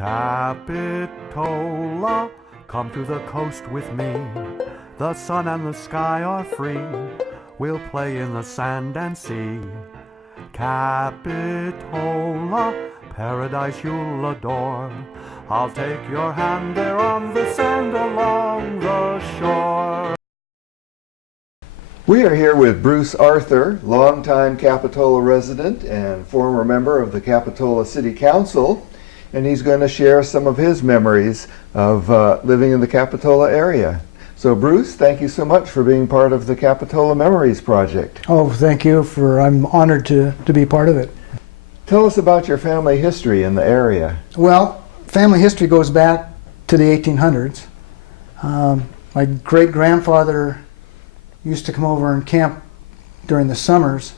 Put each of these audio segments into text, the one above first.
Capitola, come to the coast with me. The sun and the sky are free. We'll play in the sand and sea. Capitola, paradise you'll adore. I'll take your hand there on the sand along the shore. We are here with Bruce Arthur, longtime Capitola resident and former member of the Capitola City Council, and he's going to share some of his memories of living in the Capitola area. So Bruce, thank you so much for being part of the Capitola Memories Project. Oh, thank you. I'm honored to be part of it. Tell us about your family history in the area. Well, family history goes back to the 1800s. My great-grandfather used to come over and camp during the summers,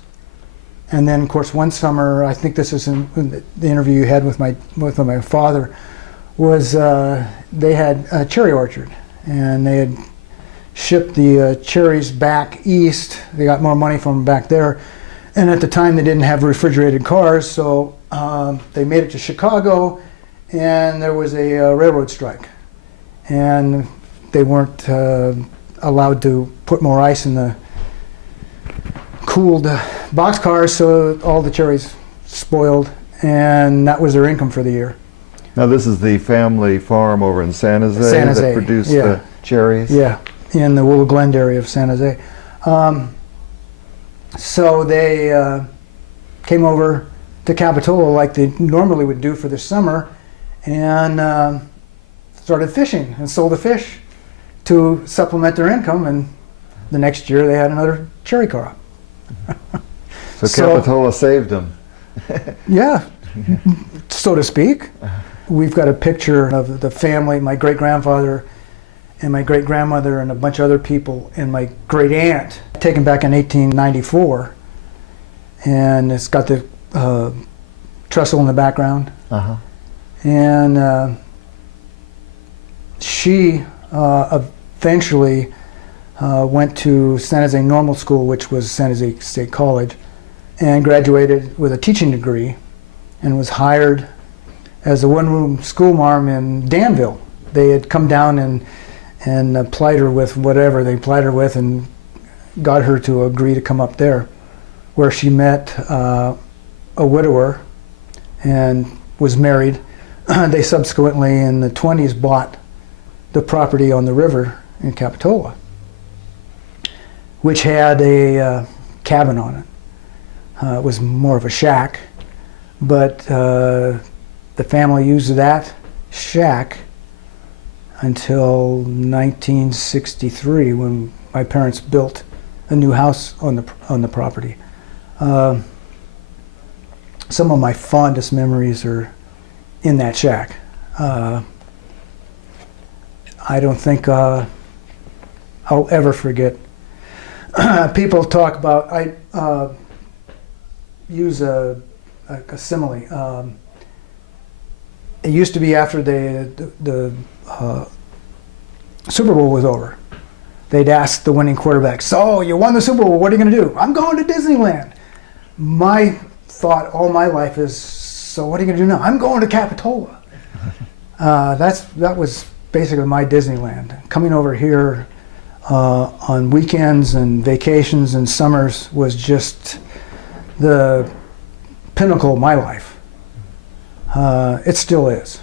and then of course one summer, I think this is in the interview you had with my father, was they had a cherry orchard, and they had shipped the cherries back east. They got more money from them back there, and at the time they didn't have refrigerated cars, so they made it to Chicago, and there was a railroad strike, and they weren't allowed to put more ice in the cooled boxcars, so all the cherries spoiled, and that was their income for the year. Now this is the family farm over in San Jose, that produced the cherries? Yeah, in the Willow Glen area of San Jose. So they came over to Capitola like they normally would do for the summer, and started fishing and sold the fish to supplement their income, and the next year they had another cherry crop. So Capitola saved them. Yeah, so to speak. We've got a picture of the family, my great-grandfather and my great-grandmother and a bunch of other people, and my great-aunt, taken back in 1894, and it's got the trestle in the background. And she eventually went to San Jose Normal School, which was San Jose State College, and graduated with a teaching degree, and was hired as a one-room school marm in Danville. They had come down and plied her with whatever they plied her with, and got her to agree to come up there, where she met a widower and was married. They subsequently, in the 20s, bought the property on the river in Capitola, which had a cabin on it. It was more of a shack, but the family used that shack until 1963, when my parents built a new house on the property. Some of my fondest memories are in that shack. I don't think I'll ever forget. People talk about, I use a simile. It used to be after the Super Bowl was over, they'd ask the winning quarterback, "So you won the Super Bowl, what are you going to do?" "I'm going to Disneyland." My thought all my life is, so what are you going to do now? "I'm going to Capitola." That was basically my Disneyland. Coming over here on weekends and vacations and summers was just the pinnacle of my life. It still is.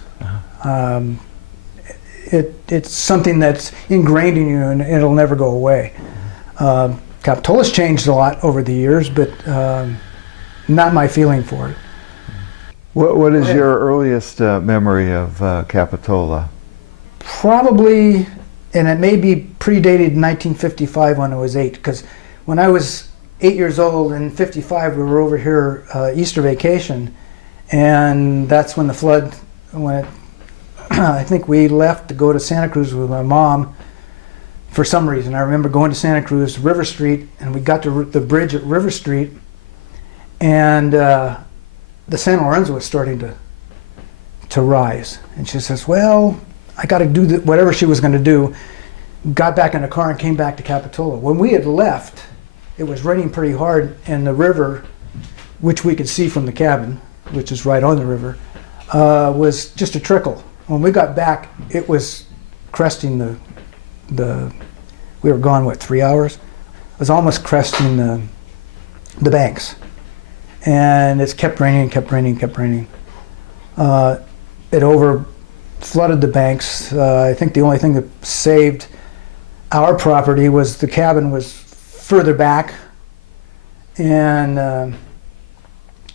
It's something that's ingrained in you, and it'll never go away. Capitola's changed a lot over the years, but not my feeling for it. What is your earliest memory of Capitola? Probably, and it may be predated 1955 when I was 8, because when I was 8 years old in 55, we were over here Easter vacation, and that's when the flood went. I think we left to go to Santa Cruz with my mom for some reason. I remember going to Santa Cruz, River Street, and we got to the bridge at River Street, and the San Lorenzo was starting to rise. And she says, "Well, I got to do whatever she was going to do." Got back in the car and came back to Capitola. When we had left, it was raining pretty hard, and the river, which we could see from the cabin, which is right on the river, was just a trickle. When we got back, it was cresting we were gone, what, 3 hours? It was almost cresting the banks. And it kept raining, kept raining, kept raining. It over flooded the banks. I think the only thing that saved our property was the cabin was further back, and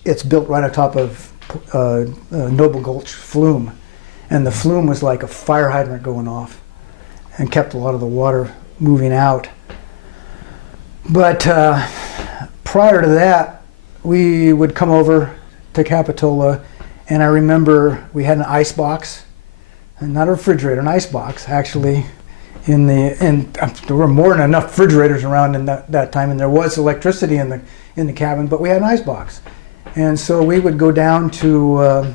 it's built right on top of Noble Gulch flume, and the flume was like a fire hydrant going off and kept a lot of the water moving out. But prior to that, we would come over to Capitola, and I remember we had an ice box, and not a refrigerator, an ice box actually. And there were more than enough refrigerators around in that time, and there was electricity in the cabin, but we had an ice box. And so we would go down to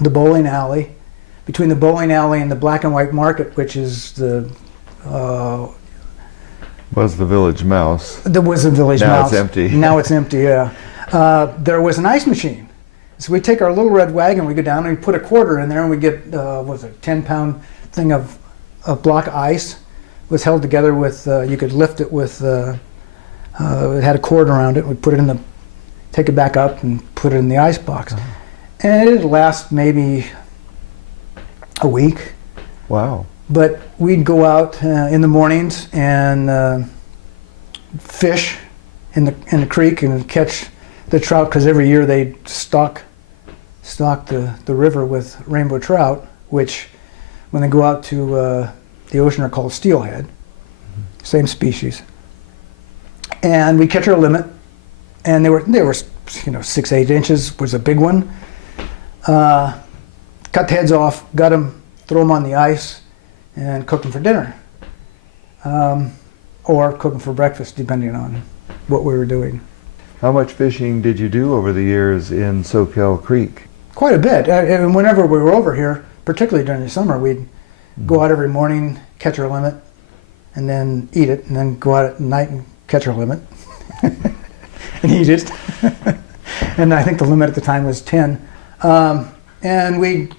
the bowling alley, between the bowling alley and the Black and White Market, which is Was the Village Mouse. There was a Village Mouse. Now it's empty. Now it's empty, yeah. There was an ice machine. So we take our little red wagon, we go down and we put a quarter in there, and we get, what was it, 10-pound thing of a block of ice. It was held together with, you could lift it with, it had a cord around it. We'd put it take it back up and put it in the ice box. Uh-huh. And it'd last maybe a week. Wow. But we'd go out in the mornings and fish in the creek and catch the trout, because every year they stock the river with rainbow trout, which when they go out to the ocean are called steelhead, same species. And we catch our limit, and they were 6-8 inches was a big one. Cut the heads off, gut them, throw them on the ice, and cook them for dinner, or cook them for breakfast, depending on what we were doing. How much fishing did you do over the years in Soquel Creek? Quite a bit. And whenever we were over here, particularly during the summer, we'd go out every morning, catch our limit, and then eat it, and then go out at night and catch our limit and eat it. And I think the limit at the time was 10. And we'd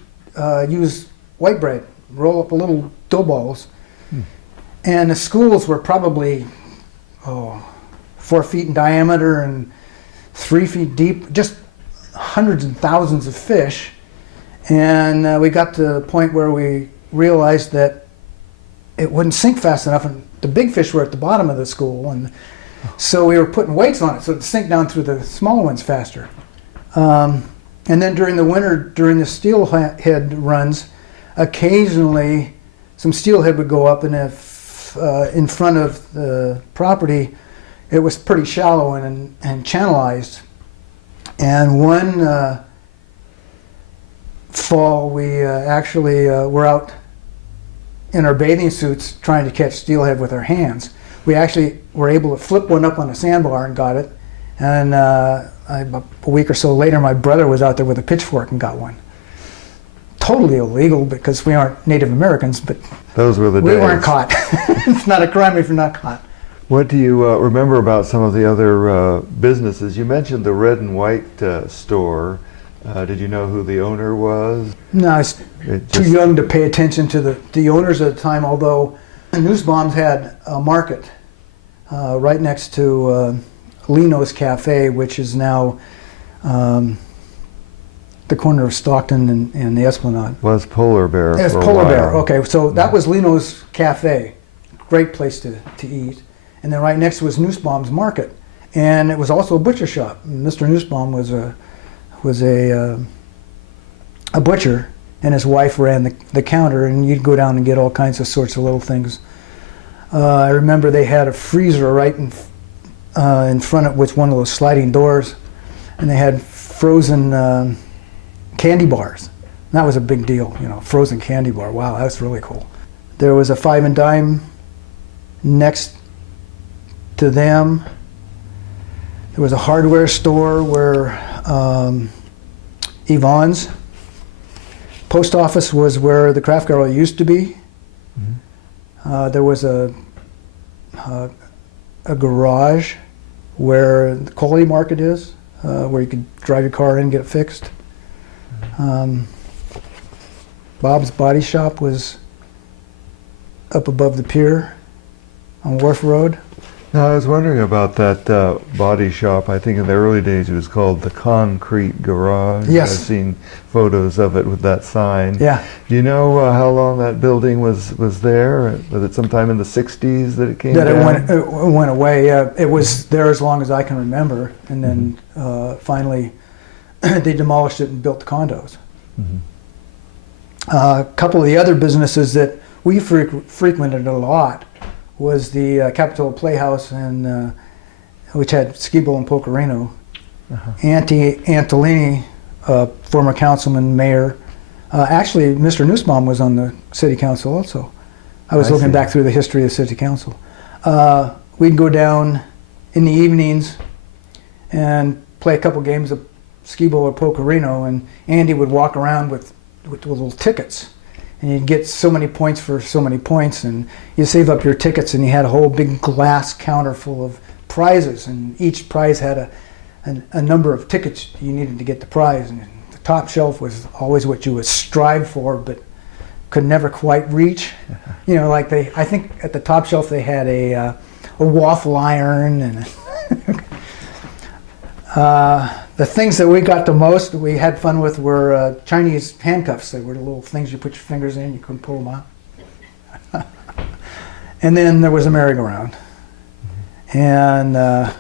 use white bread, roll up little dough balls. And the schools were probably 4 feet in diameter and 3 feet deep, just hundreds and thousands of fish. And we got to the point where we realized that it wouldn't sink fast enough, and the big fish were at the bottom of the school, and so we were putting weights on it so it'd sink down through the smaller ones faster. And then during the winter, during the steelhead runs, occasionally some steelhead would go up, and if in front of the property it was pretty shallow and channelized. And one fall we actually were out in our bathing suits trying to catch steelhead with our hands. We actually were able to flip one up on a sandbar and got it. And a week or so later, my brother was out there with a pitchfork and got one. Totally illegal because we aren't Native Americans, but those were the days. We weren't caught. It's not a crime if you're not caught. What do you remember about some of the other businesses? You mentioned the Red and White store. Did you know who the owner was? No, I was too young to pay attention to the owners at the time, although Nussbaum's had a market right next to Lino's Cafe, which is now the corner of Stockton and the Esplanade. Was Polar Bear Yes, for a Polar Bear. while. Okay, so that was Lino's Cafe. Great place to eat. And then right next was Nussbaum's Market. And it was also a butcher shop. Mr. Nussbaum was a butcher, and his wife ran the counter, and you'd go down and get all kinds of sorts of little things. I remember they had a freezer right in front of with one of those sliding doors, and they had frozen candy bars. And that was a big deal, frozen candy bar. Wow, that's really cool. There was a 5 and Dime next to them. There was a hardware store where Yvonne's. Post office was where the Craft Barrel used to be. Mm-hmm. There was a garage where the Quality Market is, where you could drive your car in and get it fixed. Bob's Body Shop was up above the pier on Wharf Road. Now, I was wondering about that body shop. I think in the early days it was called the Concrete Garage. Yes. I've seen photos of it with that sign. Yeah. Do you know how long that building was there? Was it sometime in the 60s that it came That down? it went away. It was there as long as I can remember, and then finally they demolished it and built the condos. Mhm. A couple of the other businesses that we frequented a lot was the Capitola Playhouse, and which had skee bowl and pokerino. Antonetti, former councilman, mayor. Actually, Mr. Nussbaum was on the city council also. I was looking back through the history of the city council. We'd go down in the evenings and play a couple games of skee bowl or pokerino, and Andy would walk around with little tickets. And you'd get so many points for so many points, and you save up your tickets, and you had a whole big glass counter full of prizes, and each prize had a number of tickets you needed to get the prize. And the top shelf was always what you would strive for, but could never quite reach. You know, like I think at the top shelf they had a waffle iron, and the things that we got the most, we had fun with, were Chinese handcuffs. They were the little things you put your fingers in, you couldn't pull them out. And then there was a merry-go-round. And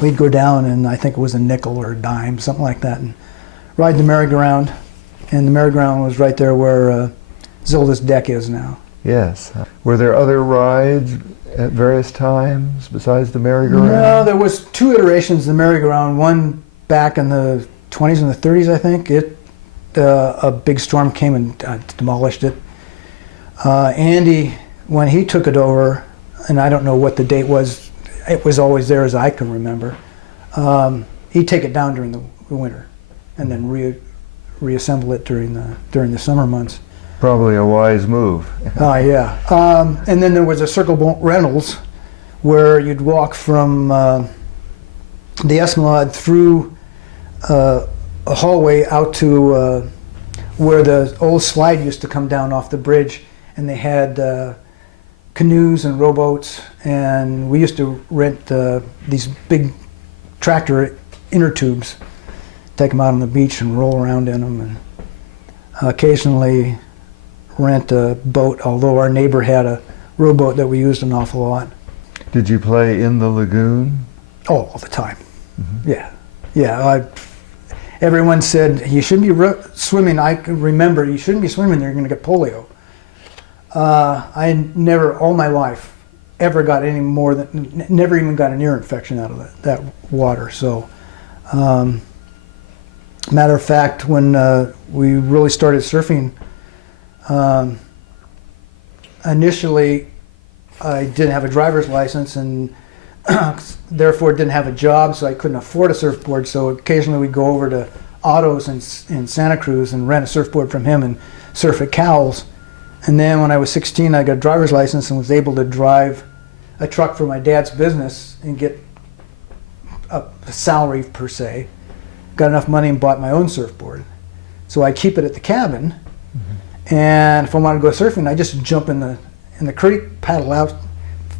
we'd go down, and I think it was a nickel or a dime, something like that, and ride the merry-go-round. And the merry-go-round was right there where Zilda's deck is now. Yes. Were there other rides at various times besides the merry-go-round? No, there was two iterations of the merry-go-round. One back in the 20s and the 30s, I think. A big storm came and demolished it. Andy, when he took it over, and I don't know what the date was, it was always there as I can remember. He'd take it down during the winter, and then reassemble it during the summer months. Probably a wise move. Yeah. And then there was a Circle Boat Rentals where you'd walk from the Esplanade through a hallway out to where the old slide used to come down off the bridge, and they had canoes and rowboats, and we used to rent these big tractor inner tubes, take them out on the beach and roll around in them, and occasionally rent a boat, although our neighbor had a rowboat that we used an awful lot. Did you play in the lagoon? Oh, all the time. Mm-hmm. Yeah. Everyone said, you shouldn't be swimming. I can remember, you shouldn't be swimming there, you're going to get polio. I never, all my life, ever got any more than, never even got an ear infection out of that water. So, matter of fact, when we really started surfing, initially I didn't have a driver's license, and therefore didn't have a job, so I couldn't afford a surfboard. So occasionally we'd go over to Otto's in Santa Cruz and rent a surfboard from him and surf at Cowell's. And then when I was 16, I got a driver's license and was able to drive a truck for my dad's business and get a salary per se. Got enough money and bought my own surfboard. So I keep it at the cabin. And if I wanted to go surfing, I just jump in the creek, paddle out.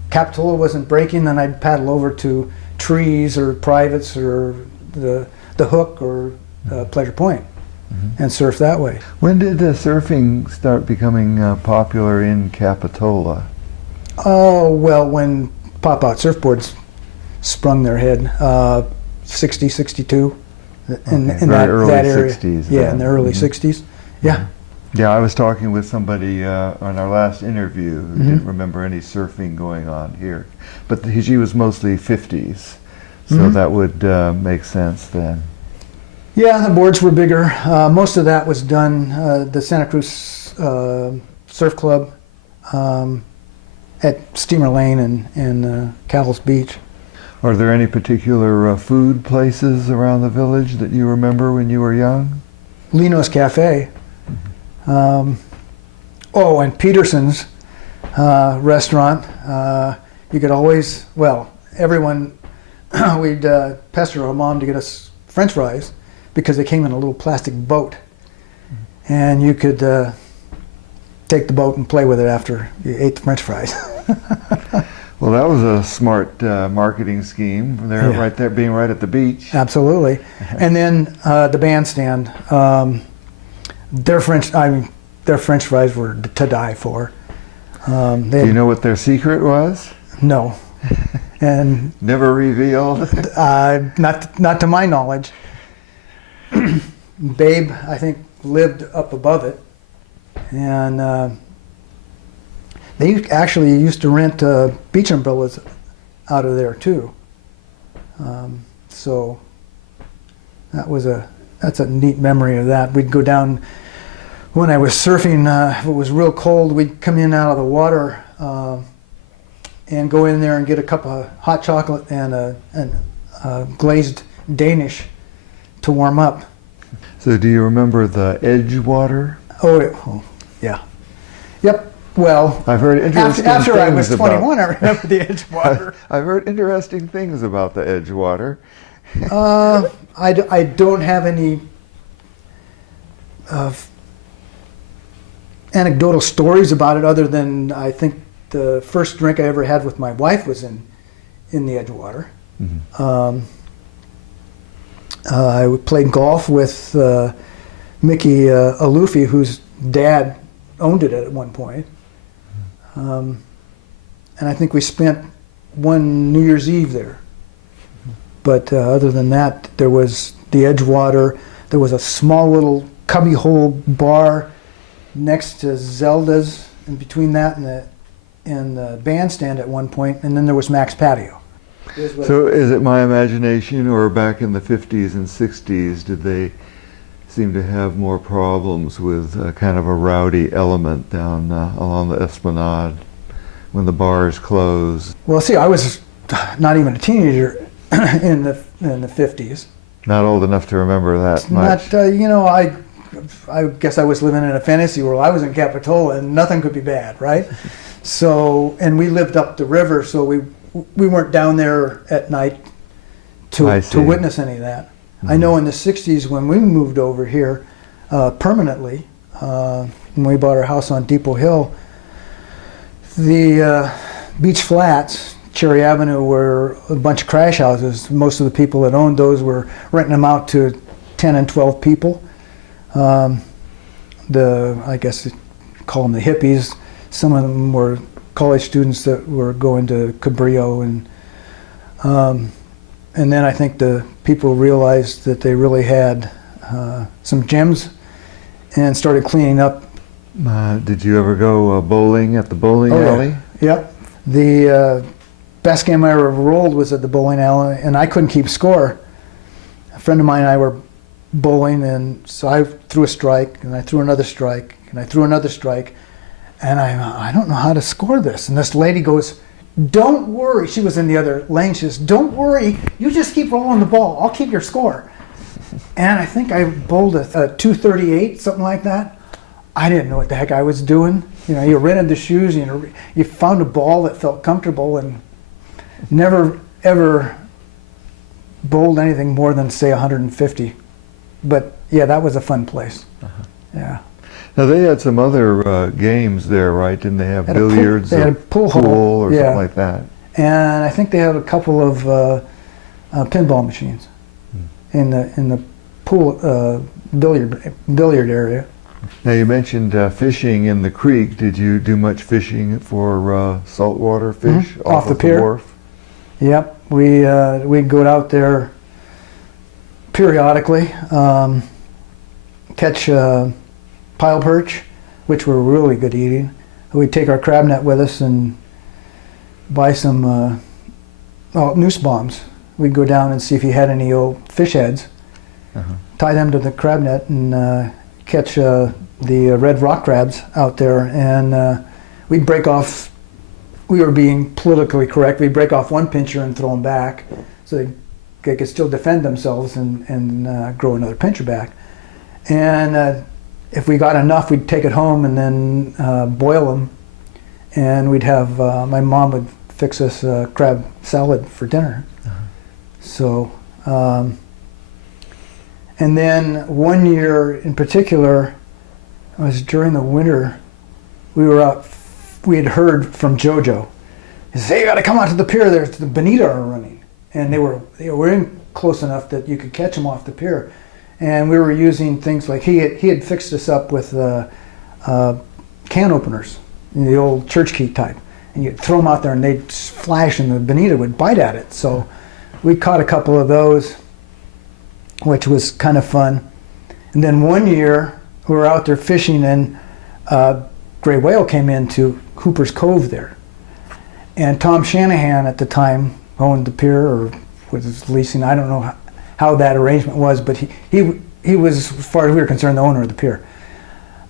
Capitola wasn't breaking, then I'd paddle over to Trees or Privates or the Hook or Pleasure Point and surf that way. When did surfing start becoming popular in Capitola? Oh, well, when pop-out surfboards sprung their head, 60, 62, in that early area. 60s. Yeah, then. in the early 60s. Yeah. Yeah, I was talking with somebody on our last interview who didn't remember any surfing going on here. But she was mostly 50s, so that would make sense then. Yeah, the boards were bigger. Most of that was done, the Santa Cruz Surf Club at Steamer Lane and Cowell's Beach. Are there any particular food places around the village that you remember when you were young? Lino's Cafe. And Peterson's restaurant. You could always, well, everyone, we'd pester our mom to get us French fries. because they came in a little plastic boat, and you could take the boat and play with it after you ate the French fries. Well, that was a smart marketing scheme. They're right there, being right at the beach. Absolutely. And then the bandstand, their French fries were to die for. Do you know what their secret was? No. And never revealed? not to my knowledge. Babe, I think, lived up above it, and they actually used to rent beach umbrellas out of there too. So that's a neat memory of that. We'd go down when I was surfing. If it was real cold, we'd come in out of the water and go in there and get a cup of hot chocolate and a glazed Danish to warm up. So do you remember the Edgewater? Oh yeah. Yep. Well, I've heard interesting after things I was 21, about, I remember the Edgewater. I've heard interesting things about the Edgewater. I don't have any anecdotal stories about it, other than I think the first drink I ever had with my wife was in the Edgewater. Mm-hmm. I played golf with Mickey Alufi, whose dad owned it at one point. And I think we spent one New Year's Eve there. But other than that, there was the Edgewater. There was a small little cubbyhole bar next to Zelda's, and between that and the bandstand at one point, and then there was Mac's Patio. So is it my imagination, or back in the 50s and 60s, did they seem to have more problems with kind of a rowdy element down along the Esplanade when the bars closed? Well, see, I was not even a teenager in the 50s. Not old enough to remember that much. I guess I was living in a fantasy world. I was in Capitola, and nothing could be bad, right? So, and we lived up the river, so we weren't down there at night to witness any of that. Mm-hmm. I know in the 60s when we moved over here permanently, when we bought our house on Depot Hill, the Beach Flats, Cherry Avenue, were a bunch of crash houses. Most of the people that owned those were renting them out to 10 and 12 people. I guess you call them the hippies. Some of them were college students that were going to Cabrillo, and then I think the people realized that they really had some gems and started cleaning up. Did you ever go bowling at the bowling alley? Yep. The best game I ever rolled was at the bowling alley, and I couldn't keep score. A friend of mine and I were bowling, and so I threw a strike, and I threw another strike, and I threw another strike, and I don't know how to score this. And this lady goes, "Don't worry." She was in the other lane. She says, "Don't worry. You just keep rolling the ball. I'll keep your score." And I think I bowled a 238, something like that. I didn't know what the heck I was doing. You know, you rented the shoes, you found a ball that felt comfortable, and never ever bowled anything more than, say, 150. But yeah, that was a fun place. Uh-huh. Yeah. Now they had some other games there, right? Didn't they have billiards? They had a pool or something like that. And I think they had a couple of pinball machines in the pool billiard area. Now you mentioned fishing in the creek. Did you do much fishing for saltwater fish off the of pier? The wharf? Yep, we'd go out there periodically, catch pile perch, which were really good eating. We'd take our crab net with us and buy some noose bombs. We'd go down and see if he had any old fish heads, tie them to the crab net, and catch the red rock crabs out there. And we'd break off, we were being politically correct, we'd break off one pincher and throw them back so they could still defend themselves and grow another pincher back. And if we got enough, we'd take it home and then boil them, and we'd have, my mom would fix us crab salad for dinner. So, And then one year in particular, it was during the winter, we were out, we had heard from JoJo. He said, "Hey, you gotta come out to the pier, there's the bonita are running." And they were in close enough that you could catch them off the pier. And we were using things like, he had fixed us up with can openers, the old church key type. And you'd throw them out there and they'd flash and the bonita would bite at it. So we caught a couple of those, which was kind of fun. And then one year we were out there fishing and gray whale came into Hooper's Cove there. And Tom Shanahan at the time owned the pier or was leasing, I don't know how that arrangement was, but he was, as far as we were concerned, the owner of the pier.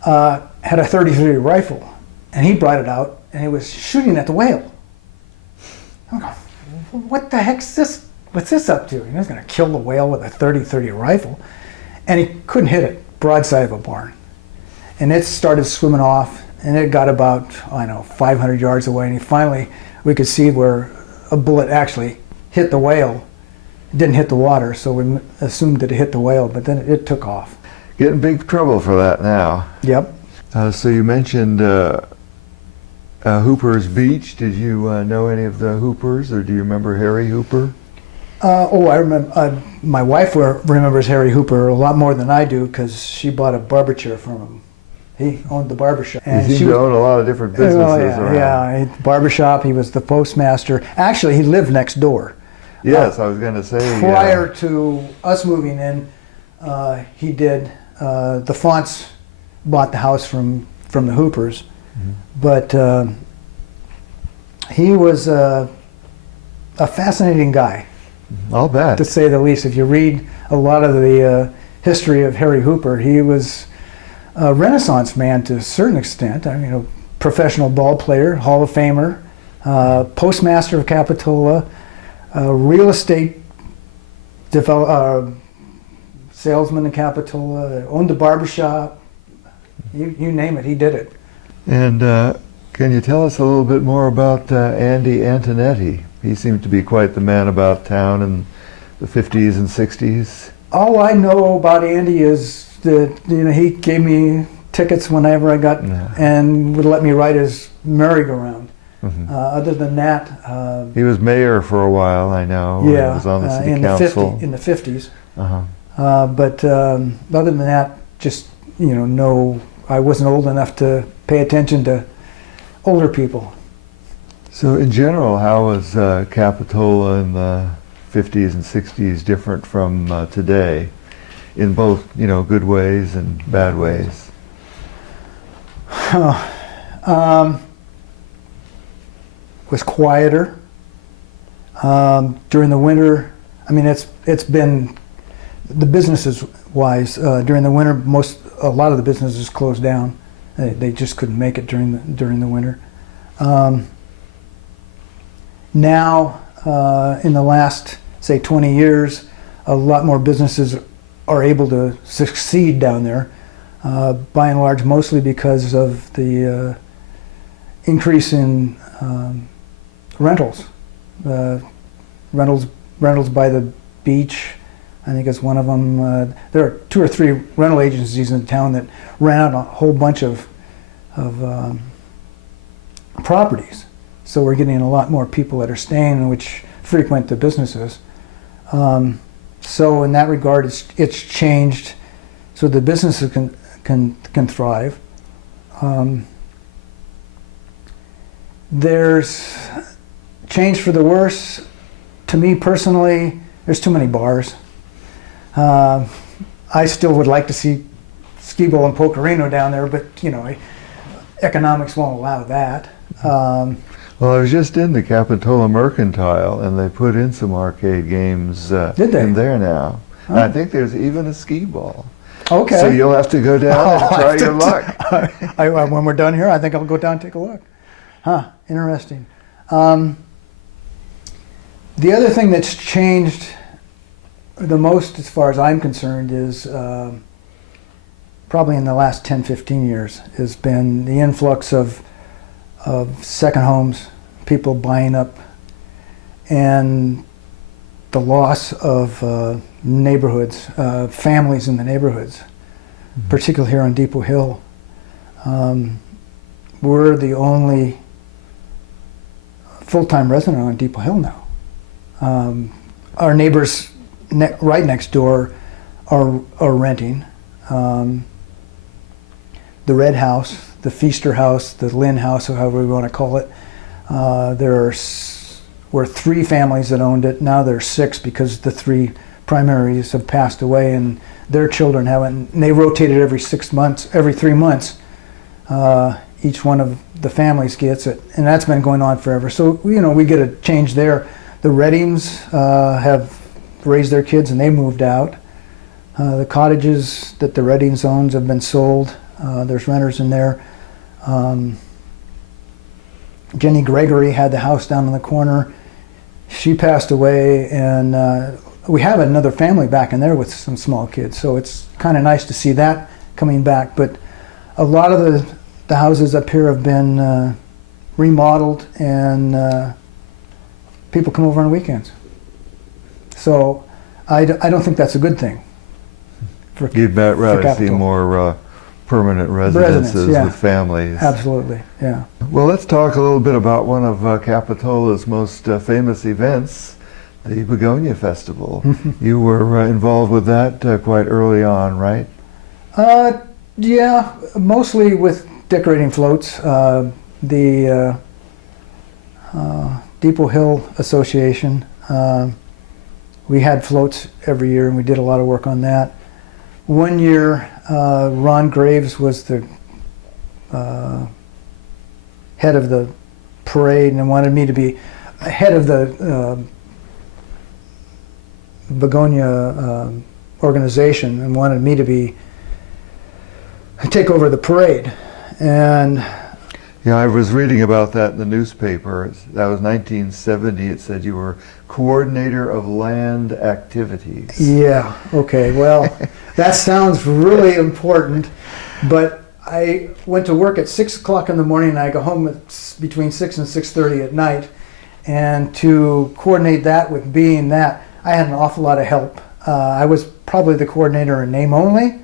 Had a .30 rifle and he brought it out and he was shooting at the whale. I'm going, what the heck's this? What's this up to? He was going to kill the whale with a .30 rifle. And he couldn't hit it, broadside of a barn. And it started swimming off, and it got about, 500 yards away. And we could see where a bullet actually hit the whale. It didn't hit the water, so we assumed that it hit the whale, but then it took off. Get in big trouble for that now. Yep. So you mentioned Hooper's Beach. Did you know any of the Hoopers, or do you remember Harry Hooper? I remember. My wife remembers Harry Hooper a lot more than I do because she bought a barber chair from him. He owned the barber shop. He seemed to own a lot of different businesses around. Yeah, barber shop. He was the postmaster. Actually, he lived next door. Yes, I was going to say. Prior to us moving in, he did. The Fonts bought the house from the Hoopers, but he was a fascinating guy. I'll bet. To say the least. If you read a lot of the history of Harry Hooper, he was a Renaissance man to a certain extent. I mean, a professional ball player, Hall of Famer, postmaster of Capitola, real estate salesman in Capitola, owned a barbershop. You name it, he did it. And can you tell us a little bit more about Andy Antonetti? He seemed to be quite the man about town in the 50s and 60s. All I know about Andy is that he gave me tickets whenever I got and would let me ride his merry-go-round. Other than that, he was mayor for a while. I know. Yeah, he was on the city council in the 50s. But other than that, just no. I wasn't old enough to pay attention to older people. So in general, how was Capitola in the 50s and 60s different from today, in both good ways and bad ways? Was quieter during the winter. I mean, it's been the businesses wise during the winter. A lot of the businesses closed down. They just couldn't make it during the winter. Now, in the last, say, 20 years, a lot more businesses are able to succeed down there, by and large, mostly because of the increase in rentals. Rentals by the beach, I think is one of them. There are 2 or 3 rental agencies in town that rent out a whole bunch of properties. So we're getting a lot more people that are staying, which frequent the businesses. So in that regard, it's changed, so the businesses can thrive. There's change for the worse. To me personally, there's too many bars. I still would like to see skee ball and pokerino down there, but economics won't allow that. Well, I was just in the Capitola Mercantile, and they put in some arcade games in there now. Oh. And I think there's even a skee ball. Okay. So you'll have to go down and try your luck. When we're done here, I think I'll go down and take a look. Interesting. The other thing that's changed the most, as far as I'm concerned, is probably in the last 10, 15 years, has been the influx of second homes, people buying up, and the loss of neighborhoods, families in the neighborhoods, particularly here on Depot Hill. We're the only full-time resident on Depot Hill now. Our neighbors right next door are renting. The Red House, the Feaster House, the Lynn House, or however we want to call it. Were 3 families that owned it. Now there's 6 because the 3 primaries have passed away and their children haven't. And they rotated every 3 months. Each one of the families gets it, and that's been going on forever. So we get a change there. The Reddings have raised their kids and they moved out. The cottages that the Reddings owns have been sold. There's renters in there. Jenny Gregory had the house down in the corner. She passed away, and we have another family back in there with some small kids, so it's kind of nice to see that coming back. But a lot of the houses up here have been remodeled, and people come over on weekends. So I don't think that's a good thing. You'd rather see more permanent residences with families. Absolutely, yeah. Well, let's talk a little bit about one of Capitola's most famous events, the Begonia Festival. You were involved with that quite early on, right? Yeah, mostly with decorating floats. The Depot Hill Association, we had floats every year and we did a lot of work on that. One year, Ron Graves was the head of the parade and wanted me to be head of the Begonia organization and wanted me to take over the parade. And yeah, I was reading about that in the newspaper. That was 1970. It said you were coordinator of land activities. Yeah, okay, well, that sounds really important, but I went to work at 6 o'clock in the morning and I go home at between 6 and 6:30 at night, and to coordinate that with being that, I had an awful lot of help. I was probably the coordinator in name only.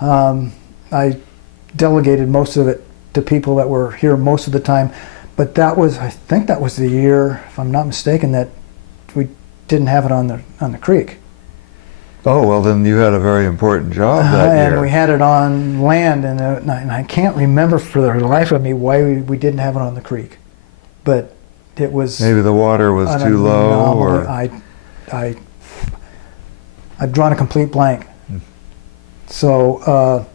I delegated most of it to people that were here most of the time, but I think that was the year, if I'm not mistaken, that we didn't have it on the creek. Oh, well, then you had a very important job that year. And we had it on land, and I can't remember for the life of me why we didn't have it on the creek, but it was maybe the water was too low, or I've drawn a complete blank. So.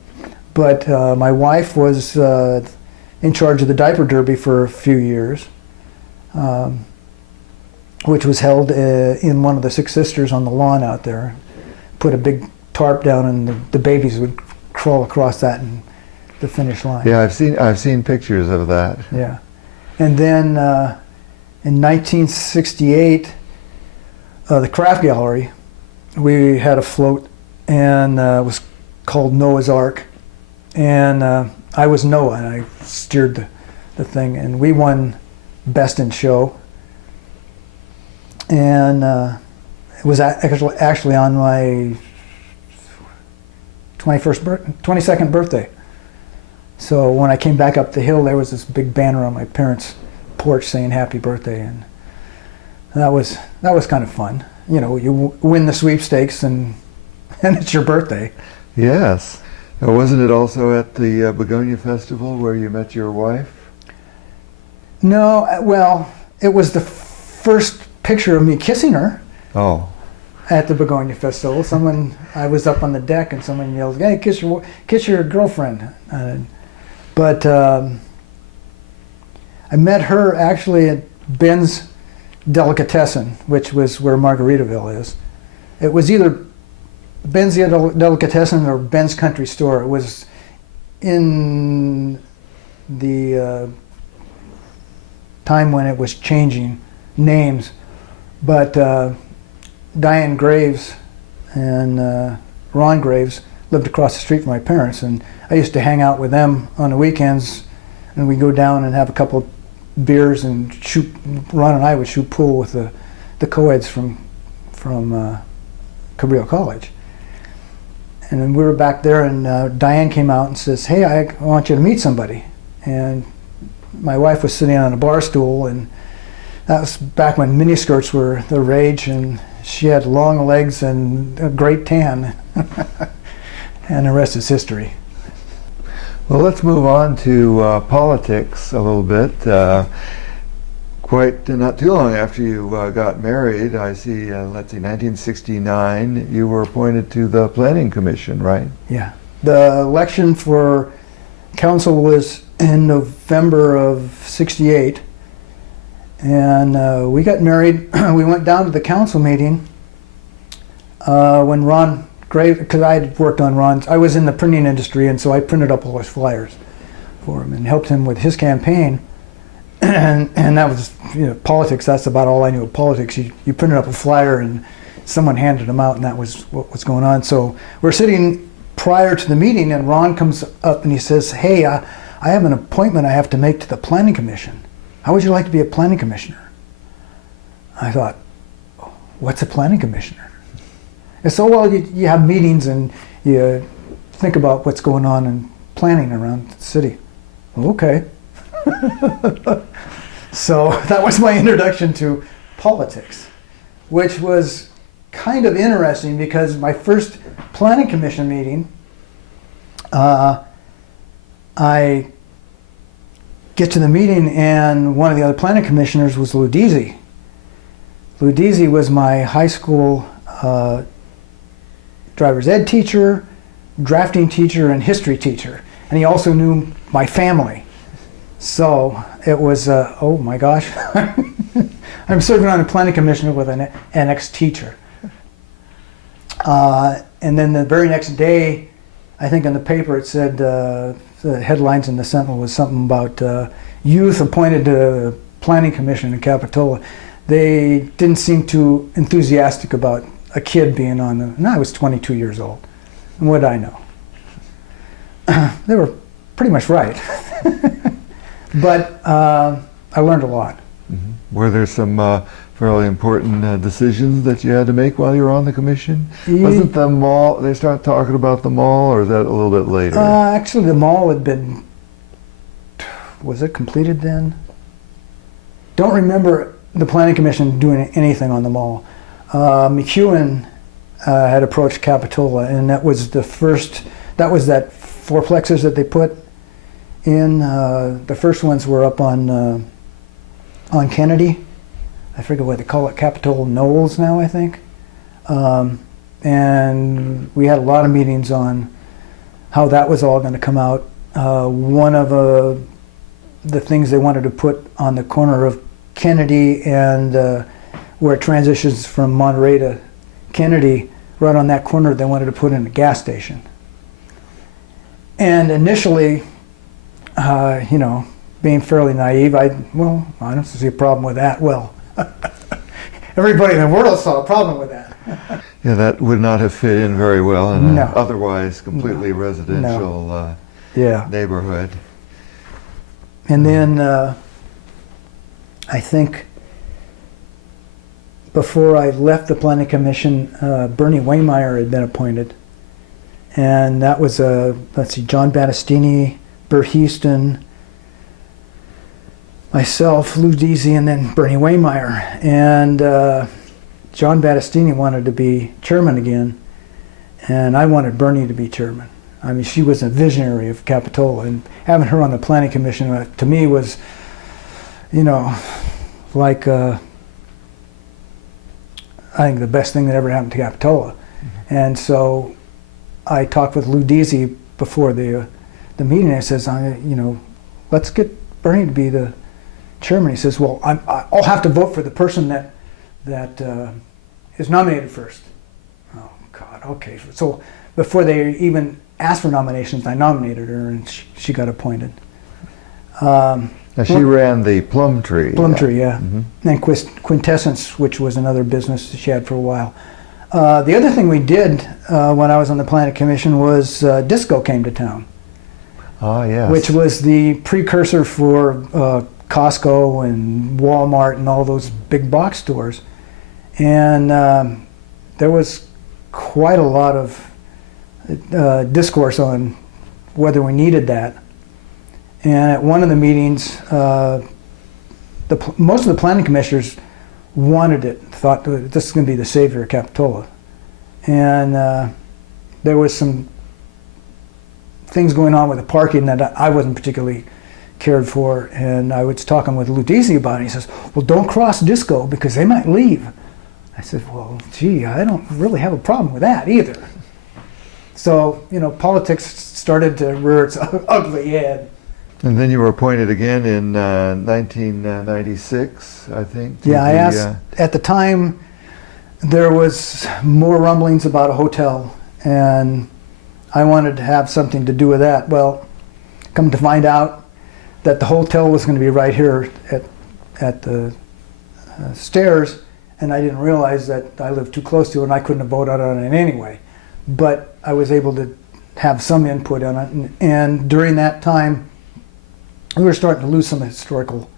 But my wife was in charge of the diaper derby for a few years, which was held in one of the Six Sisters on the lawn out there. Put a big tarp down, and the babies would crawl across that and the finish line. Yeah, I've seen pictures of that. Yeah, and then in 1968, the Craft Gallery, we had a float, and it was called Noah's Ark. And I was Noah, and I steered the thing, and we won Best in Show. And it was actually on my 22nd birthday. So when I came back up the hill, there was this big banner on my parents' porch saying "Happy Birthday," and that was kind of fun. You win the sweepstakes, and it's your birthday. Yes. Now, wasn't it also at the Begonia Festival where you met your wife? No, well, it was the first picture of me kissing her. Oh. At the Begonia Festival. I was up on the deck and someone yelled, "Hey, kiss your girlfriend." But I met her actually at Ben's Delicatessen, which was where Margaritaville is. It was either Ben's Delicatessen or Ben's Country Store. It was in the time when it was changing names, but Diane Graves and Ron Graves lived across the street from my parents, and I used to hang out with them on the weekends, and we'd go down and have a couple of beers and shoot. Ron and I would shoot pool with the co-eds from from Cabrillo College. And then we were back there, and Diane came out and says, "Hey, I want you to meet somebody." And my wife was sitting on a bar stool, and that was back when miniskirts were the rage, and she had long legs and a great tan. And the rest is history. Well, let's move on to politics a little bit. Quite not too long after you got married, I see, let's see, 1969, you were appointed to the Planning Commission, right? Yeah. The election for council was in November of '68, and we got married. We went down to the council meeting when Ron Gray, because I had worked on Ron's, I was in the printing industry, and so I printed up all his flyers for him and helped him with his campaign. And that was, politics, that's about all I knew of politics. You printed up a flyer and someone handed them out, and that was what was going on. So we're sitting prior to the meeting, and Ron comes up and he says, "Hey, I have an appointment I have to make to the Planning Commission. How would you like to be a planning commissioner?" I thought, what's a planning commissioner? And so, well, you have meetings and you think about what's going on in planning around the city. Okay. So that was my introduction to politics, which was kind of interesting because my first planning commission meeting, I get to the meeting and one of the other planning commissioners was Lou Deasy. Lou Deasy was my high school driver's ed teacher, drafting teacher, and history teacher. And he also knew my family. So it was, oh my gosh, I'm serving on a planning commission with an ex-teacher. And then the very next day, I think in the paper it said, the headlines in the Sentinel was something about youth appointed to the planning commission in Capitola. They didn't seem too enthusiastic about a kid being on the, and I was 22 years old. And what did I know? They were pretty much right. But I learned a lot. Mm-hmm. Were there some fairly important decisions that you had to make while you were on the commission? Wasn't the mall, they started talking about the mall, or is that a little bit later? Actually, the mall had been, was it completed then? Don't remember the planning commission doing anything on the mall. McEwen had approached Capitola, and that was the first, that was that fourplexes that they put in. The first ones were up on Kennedy. I forget what they call it, Capitola Knolls now, I think. And we had a lot of meetings on how that was all going to come out. One of the things they wanted to put on the corner of Kennedy and where it transitions from Monterey to Kennedy, right on that corner, they wanted to put in a gas station. And initially, being fairly naive, I don't see a problem with that. Well, everybody in the world saw a problem with that. Yeah, that would not have fit in very well in an otherwise completely residential neighborhood. And then I think before I left the Planning Commission, Bernie Waymeyer had been appointed. And that was, John Battistini, Bert Houston, myself, Lou Deasy, and then Bernie Waymeyer. And John Battistini wanted to be chairman again, and I wanted Bernie to be chairman. I mean, she was a visionary of Capitola, and having her on the Planning Commission to me was, like I think the best thing that ever happened to Capitola. Mm-hmm. And so I talked with Lou Deasy before the meeting. I says, let's get Bernie to be the chairman. He says, well, I'll have to vote for the person that is nominated first. Oh God, okay. So before they even asked for nominations, I nominated her, and she got appointed. Now she ran the Plum Tree. Plum Tree, yeah. Mm-hmm. And Quintessence, which was another business that she had for a while. The other thing we did when I was on the Planning Commission was disco came to town. Ah, yes. Which was the precursor for Costco and Walmart and all those big box stores. And there was quite a lot of discourse on whether we needed that. And at one of the meetings, most of the planning commissioners wanted it, thought that this is going to be the savior of Capitola. And there was some things going on with the parking that I wasn't particularly cared for, and I was talking with Ludisi about it. He says, well, don't cross Disco because they might leave. I said, well, gee, I don't really have a problem with that either. So, you know, politics started to rear its ugly head. And then you were appointed again in 1996, I think. Yeah, I asked, at the time, there was more rumblings about a hotel, and I wanted to have something to do with that. Well, come to find out that the hotel was going to be right here at the stairs, and I didn't realize that I lived too close to it and I couldn't have voted on it anyway. But I was able to have some input on it, and during that time, we were starting to lose some historical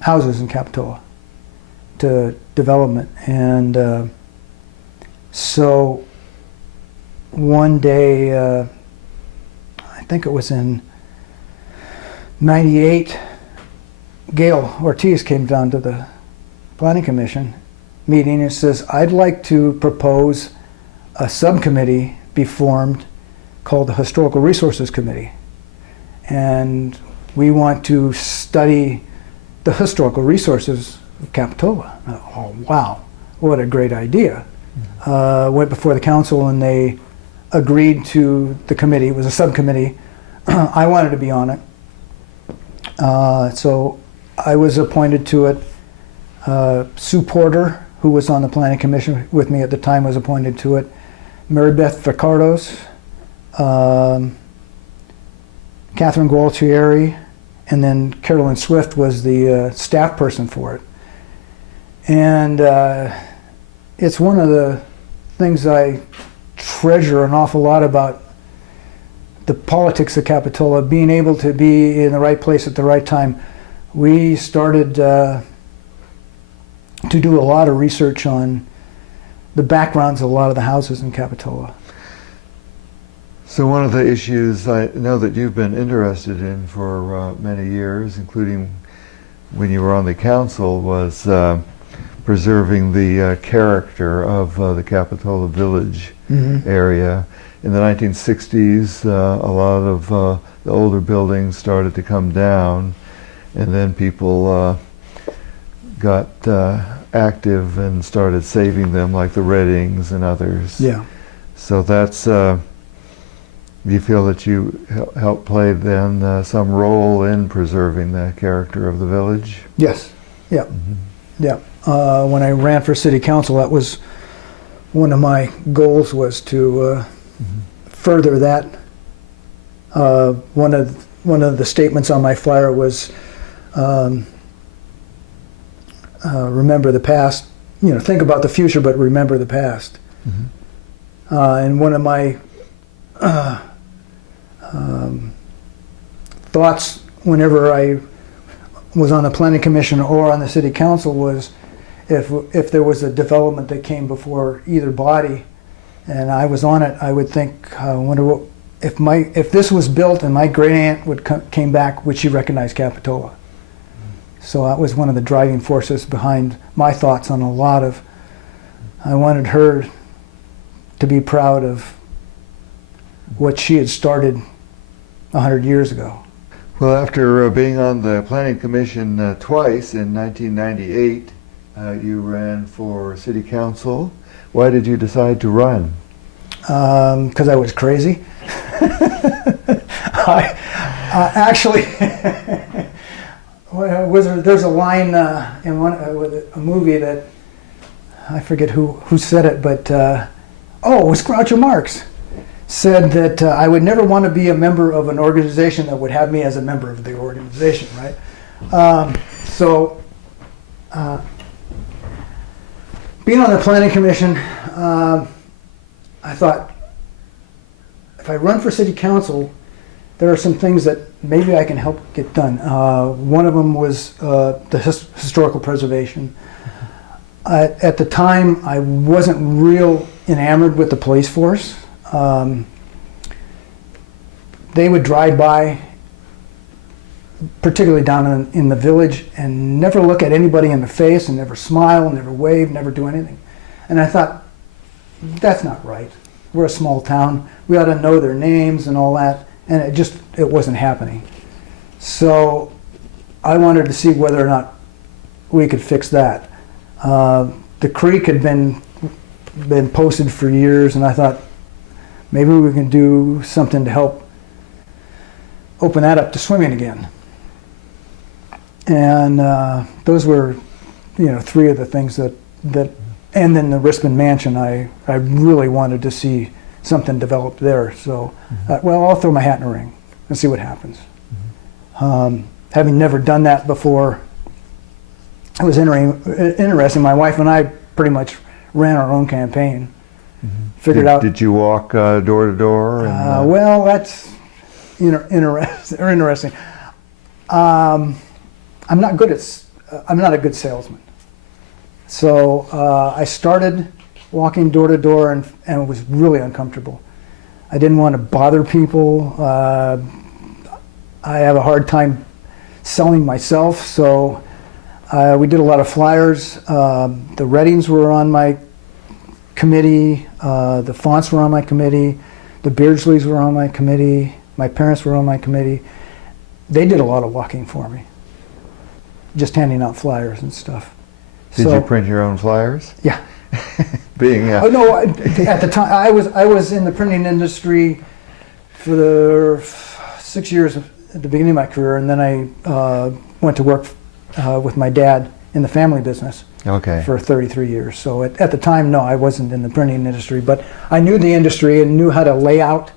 houses in Capitola to development. And so one day, I think it was in '98, Gail Ortiz came down to the Planning Commission meeting and says, I'd like to propose a subcommittee be formed called the Historical Resources Committee. And we want to study the historical resources of Capitola. Oh, wow, what a great idea. Went before the council and they agreed to the committee. It was a subcommittee. I wanted to be on it. So I was appointed to it. Sue Porter, who was on the Planning Commission with me at the time, was appointed to it. Mary Beth Vicardos, Catherine Gualtieri, and then Carolyn Swift was the staff person for it. And it's one of the things I treasure an awful lot about the politics of Capitola, being able to be in the right place at the right time. We started to do a lot of research on the backgrounds of a lot of the houses in Capitola. So one of the issues I know that you've been interested in for many years, including when you were on the council, was preserving the character of the Capitola Village area. In the 1960s, a lot of the older buildings started to come down, and then people got active and started saving them, like the Reddings and others. Yeah. So that's, do you feel that you helped play then some role in preserving the character of the village? Yes. Yeah. Yeah. When I ran for city council, that was one of my goals, was to further that. One of the statements on my flyer was, remember the past, you know, think about the future, but remember the past. And one of my thoughts whenever I was on the planning commission or on the city council was, if there was a development that came before either body and I was on it, I would think, I wonder what, if this was built and my great aunt came back, would she recognize Capitola? So that was one of the driving forces behind my thoughts on a lot of, I wanted her to be proud of what she had started 100 years ago. Well, after being on the Planning Commission twice, in 1998, you ran for city council. Why did you decide to run? Because I was crazy. I actually, there's a line in with a movie that, I forget who said it, but it was Groucho Marx, said that I would never want to be a member of an organization that would have me as a member of the organization, right? Being on the Planning Commission, I thought, if I run for city council, there are some things that maybe I can help get done. One of them was the historical preservation. At the time, I wasn't real enamored with the police force. They would drive by, particularly down in the village, and never look at anybody in the face, and never smile, never wave, never do anything. And I thought, that's not right. We're a small town. We ought to know their names and all that. And it wasn't happening. So I wanted to see whether or not we could fix that. The creek had been posted for years, and I thought maybe we can do something to help open that up to swimming again. And those were, three of the things that and then the Rispin Mansion, I really wanted to see something developed there. So, well, I'll throw my hat in the ring and see what happens. Having never done that before, it was interesting. My wife and I pretty much ran our own campaign. Figured out. Did you walk door to door? Well, that's interesting. I'm not a good salesman. So I started walking door to door, and it was really uncomfortable. I didn't want to bother people. I have a hard time selling myself, so we did a lot of flyers. The Reddings were on my committee. The Fonts were on my committee. The Beardsleys were on my committee. My parents were on my committee. They did a lot of walking for me, just handing out flyers and stuff. Did you print your own flyers? Yeah. Oh no! At the time, I was in the printing industry for the 6 years at the beginning of my career, and then I went to work with my dad in the family business. Okay. For 33 years. So at the time, no, I wasn't in the printing industry, but I knew the industry and knew how to lay out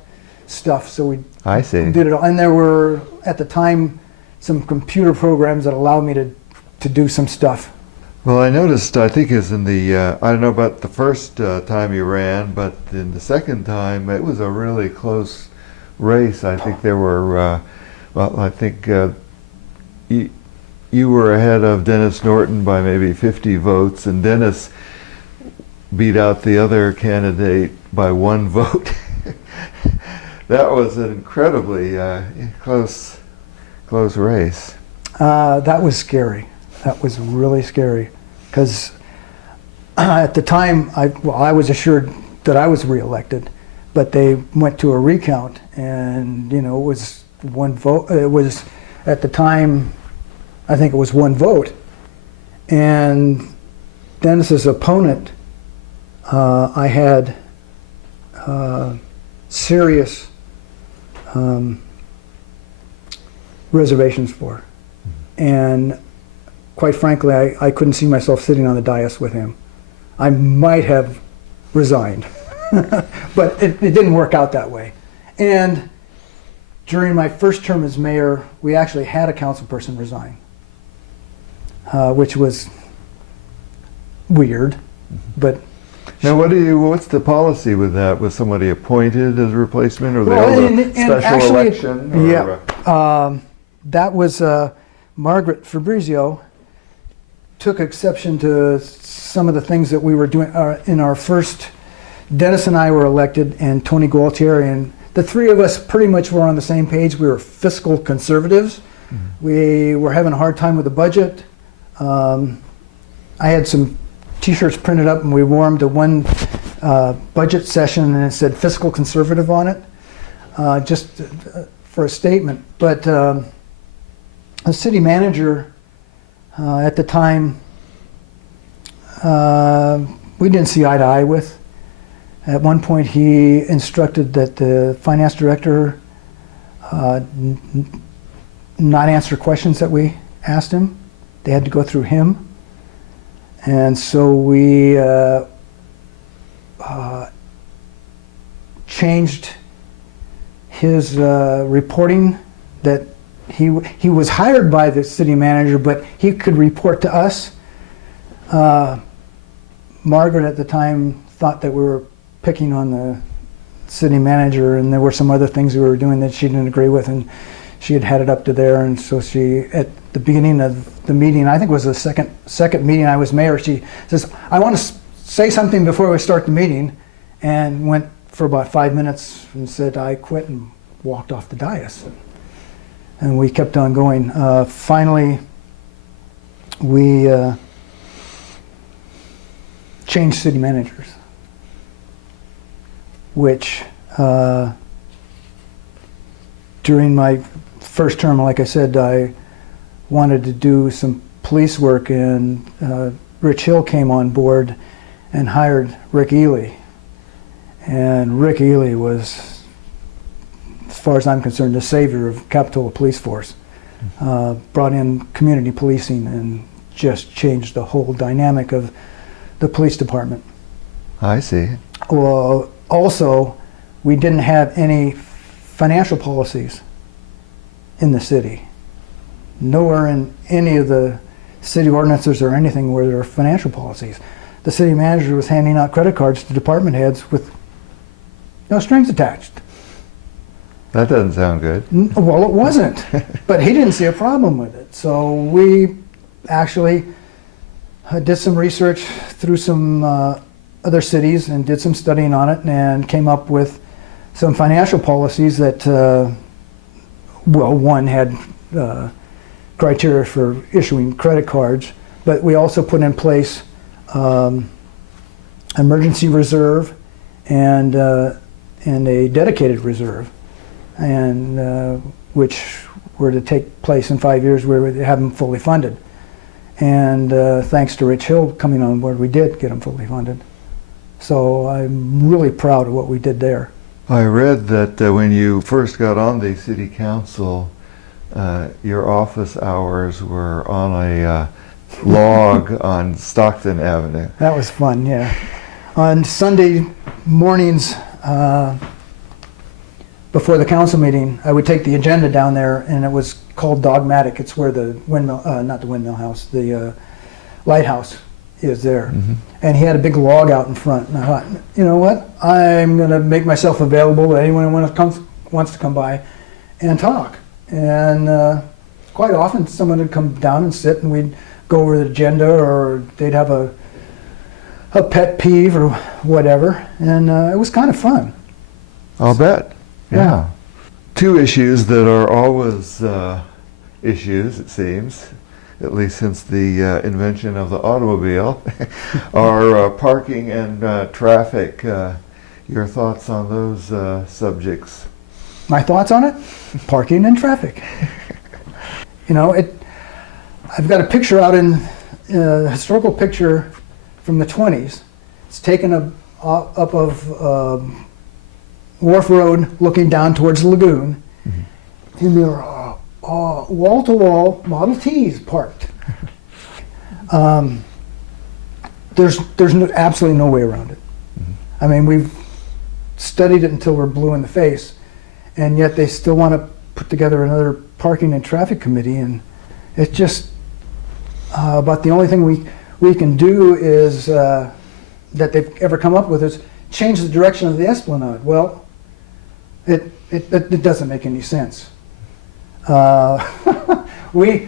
stuff. So we did it all, and there were at the time some computer programs that allowed me to do some stuff. Well, I noticed, I think it's in the, I don't know about the first time you ran, but in the second time, it was a really close race. I think there were, I think you were ahead of Dennis Norton by maybe 50 votes, and Dennis beat out the other candidate by 1 vote. That was an incredibly close race. That was scary. That was really scary, because at the time I was assured that I was reelected, but they went to a recount, and it was 1 vote. It was at the time, I think it was 1 vote, and Dennis's opponent, I had serious reservations for, and quite frankly, I couldn't see myself sitting on the dais with him. I might have resigned, but it didn't work out that way. And during my first term as mayor, we actually had a council person resign, which was weird, but. Now, what's the policy with that? Was somebody appointed as a replacement, or they held a special election? Or yeah, that was Margaret Fabrizio took exception to some of the things that we were doing in our first. Dennis and I were elected, and Tony Gualtieri, and the 3 of us pretty much were on the same page. We were fiscal conservatives. We were having a hard time with the budget. I had some T-shirts printed up, and we wore them to one budget session, and it said fiscal conservative on it, just for a statement. But the city manager at the time, we didn't see eye to eye with. At one point, he instructed that the finance director not answer questions that we asked him. They had to go through him. And so we changed his reporting, that he was hired by the city manager, but he could report to us. Margaret at the time thought that we were picking on the city manager, and there were some other things we were doing that she didn't agree with, and she had had it up to there, and so she, at the beginning of the meeting, I think it was the second meeting I was mayor, she says, I want to say something before we start the meeting, and went for about 5 minutes and said, I quit, and walked off the dais. And we kept on going. Finally, we changed city managers, which during my first term, like I said, I wanted to do some police work, and Rich Hill came on board and hired Rick Ely. And Rick Ely was, as far as I'm concerned, the savior of Capitola Police Force. Brought in community policing and just changed the whole dynamic of the police department. I see. Well, also, we didn't have any financial policies in the city. Nowhere in any of the city ordinances or anything where there are financial policies. The city manager was handing out credit cards to department heads with no strings attached. That doesn't sound good. Well, it wasn't, but he didn't see a problem with it. So we actually did some research through some other cities and did some studying on it, and came up with some financial policies that, well, one had criteria for issuing credit cards, but we also put in place emergency reserve and a dedicated reserve, and which were to take place in 5 years, where we have them fully funded. And thanks to Rich Hill coming on board, we did get them fully funded. So I'm really proud of what we did there. I read that when you first got on the city council, your office hours were on a log on Stockton Avenue. That was fun, yeah. On Sunday mornings, before the council meeting, I would take the agenda down there, and it was called Dogmatic. It's where the windmill, not the windmill house, the lighthouse is there. Mm-hmm. And he had a big log out in front. And I thought, you know what? I'm going to make myself available to anyone who wants to come by and talk. And quite often someone would come down and sit, and we'd go over the agenda, or they'd have a pet peeve or whatever. And it was kind of fun. I'll bet. Yeah. Two issues that are always issues, it seems, at least since the invention of the automobile, are parking and traffic. Your thoughts on those subjects? My thoughts on it? Parking and traffic. You know, I've got a picture out a historical picture from the 20s. It's taken up of Wharf Road, looking down towards the lagoon, mm-hmm. and there are wall-to-wall Model Ts parked. There's absolutely no way around it. Mm-hmm. I mean, we've studied it until we're blue in the face, and yet they still want to put together another parking and traffic committee, and it's just about the only thing we can do is that they've ever come up with is change the direction of the Esplanade. Well, it doesn't make any sense. We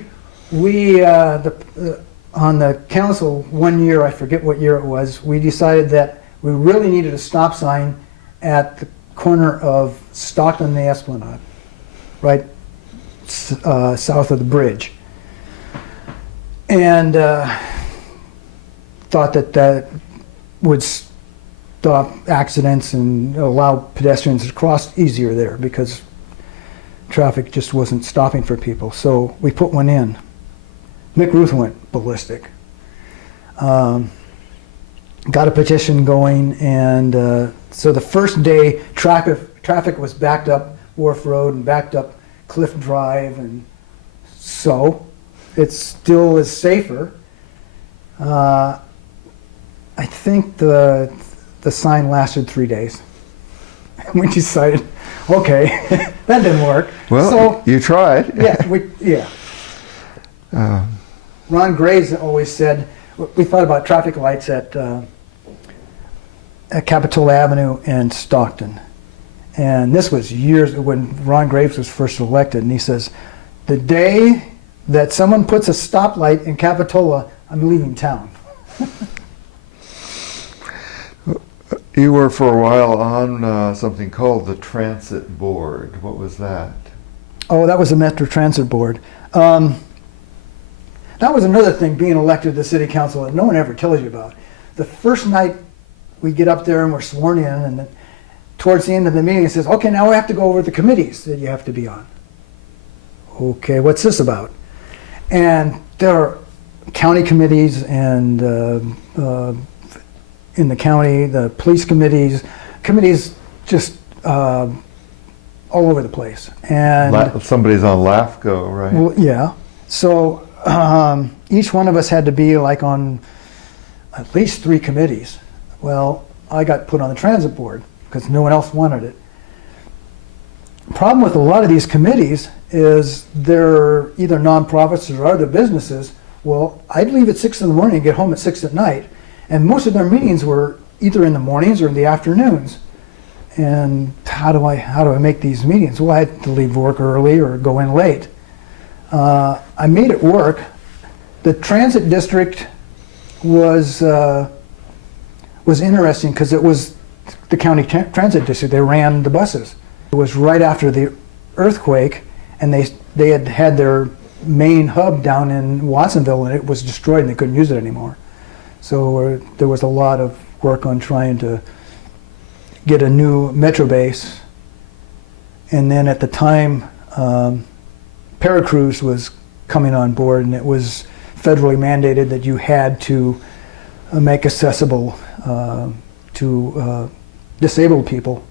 on the council one year, I forget what year it was, we decided that we really needed a stop sign at the corner of Stockton and the Esplanade, right south of the bridge, and thought that would stop accidents and allow pedestrians to cross easier there, because traffic just wasn't stopping for people. So we put one in. Mick Ruth went ballistic. Got a petition going, and so the first day traffic was backed up Wharf Road and backed up Cliff Drive, and so it still is safer. I think the sign lasted 3 days. We decided, okay, that didn't work. Well, so, you tried. Yeah. Ron Gray's always said, we thought about traffic lights at Capitola Avenue and Stockton. And this was years when Ron Graves was first elected, and he says, the day that someone puts a stoplight in Capitola, I'm leaving town. You were for a while on something called the Transit Board. What was that? Oh, that was the Metro Transit Board. That was another thing, being elected to the city council that no one ever tells you about. The first night we get up there and we're sworn in, and then towards the end of the meeting it says, okay, now we have to go over the committees that you have to be on. Okay, what's this about? And there are county committees and in the county, the police committees just all over the place. And somebody's on LAFCO, right? well, yeah. So each one of us had to be like on at least 3 committees. Well, I got put on the transit board because no one else wanted it. Problem with a lot of these committees is they're either nonprofits or other businesses. Well, I'd leave at 6 in the morning and get home at 6 at night. And most of their meetings were either in the mornings or in the afternoons. And how do I make these meetings? Well, I had to leave work early or go in late. I made it work. The transit district was interesting because it was the county transit district. They ran the buses. It was right after the earthquake, and they had their main hub down in Watsonville, and it was destroyed and they couldn't use it anymore. So there was a lot of work on trying to get a new metro base. And then at the time, Paracruz was coming on board, and it was federally mandated that you had to make accessible to disabled people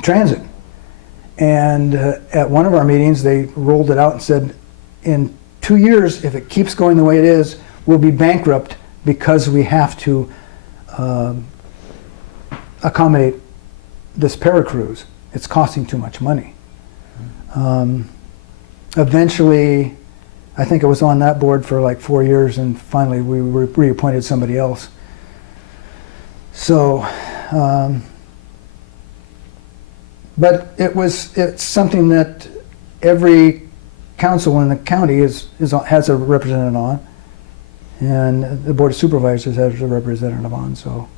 transit. And at one of our meetings, they rolled it out and said, in 2 years, if it keeps going the way it is, we'll be bankrupt because we have to accommodate this Paracruz. It's costing too much money. Eventually, I think I was on that board for like 4 years, and finally we reappointed somebody else. So, but it's something that every council in the county has a representative on, and the Board of Supervisors has a representative on. So,